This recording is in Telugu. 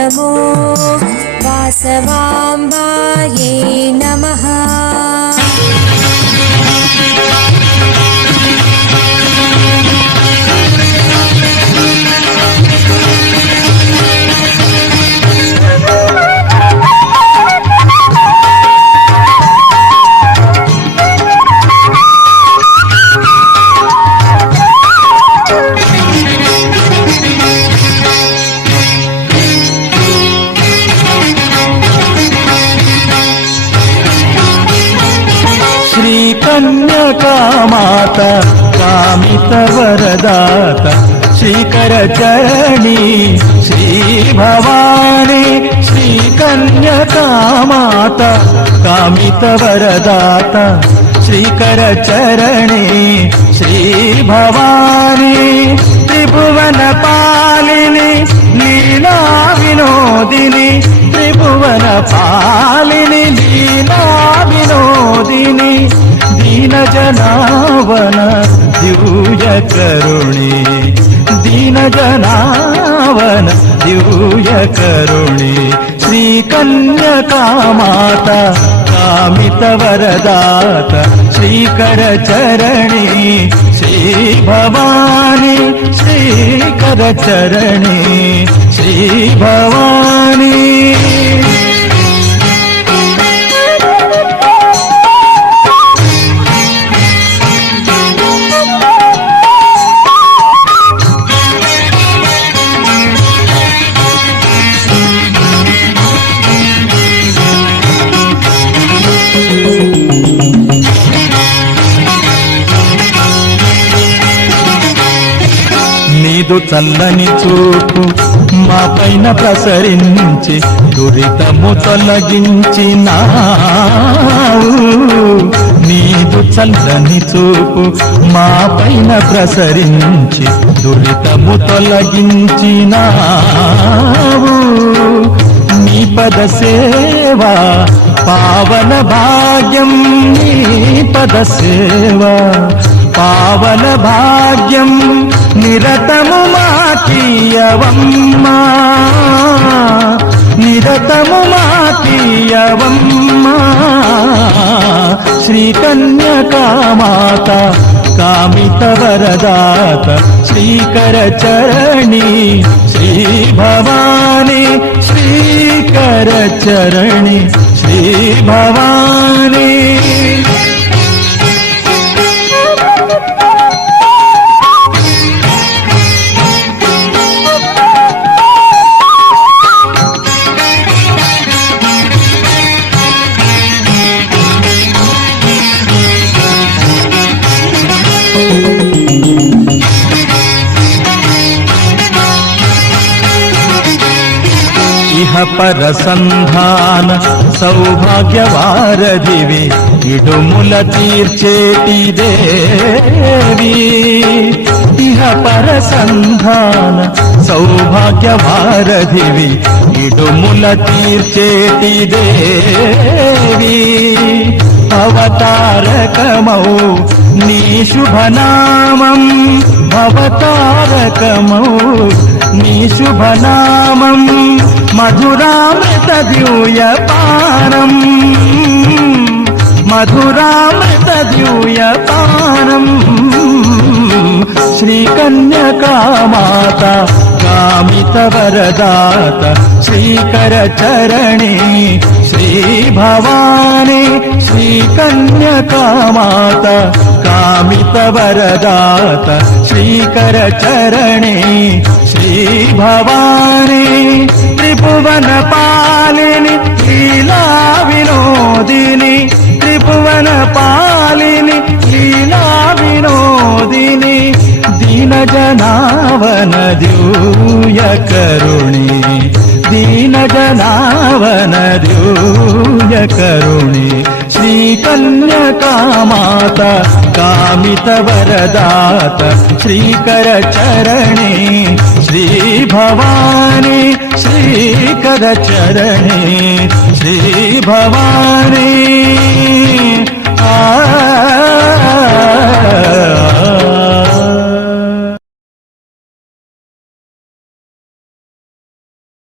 नमो वासवाम्बायै नमः। कन्यकामाता कामितवरदाता श्रीकरचरणी श्रीभवानी। श्रीकन्यकामाता कामितवरदाता श्रीकरचरणी श्रीभवानी। त्रिभुवनपालिनी लीला विनोदिनी त्रिभुवनपालिनी लीला विनोदिनी। दीनजनावन दिव्यकरुणी दीनजनावन दिव्यकरुणी। श्रीकन्यकामाता कामितवरदाता श्रीकरचरणी श्रीभवानी। श्रीकरचरणी श्रीभवानी। నీదు చల్లని చూపు మా పైన ప్రసరించి దురితము తొలగించినావు। నీదు చల్లని చూపు మా పైన ప్రసరించి దురితము తొలగించినావు। నీ పద సేవా పావన భాగ్యం నీ పద సేవా పావన భాగ్యం నిరతము మాకీయవమ్మా నిరతము మాకీయవమ్మా। శ్రీకన్యకామాతా కామితవరదాత శ్రీకరచరణి శ్రీభవాని। శ్రీకరచరణి శ్రీభవాని। ఇహ పరసంధాన సౌభాగ్యవారధివి ఇడుముల తీర్చేటి దేవి। ఇహ పరసంధాన సౌభాగ్యవారధివి ఇడుముల తీర్చేటి దేవి। అవతారకమౌ నీ శుభనామం అవతారకమౌ నీ శుభనామం మధురామృత ద్యూయపానం మధురామృత ద్యూయపానం। శ్రీకన్యకామాతా కామితవరదాత శ్రీకరచరణి శ్రీభవాని। శ్రీకన్యకామాతా కామితవరదాత శ్రీకరచరణి శ్రీభవాని। त्रिभुवनपालिनी लीला विनोदिनी त्रिभुवनपालिनी लीला विनोदिनी। दीनजनावन दिव्यकरुणी दीनजनावन दिव्यकरुणी। श्रीकन्यकामाता कामितवरदाता श्रीकरचरणि श्रीभवानी। श्रीकरचरणि श्रीभवानी।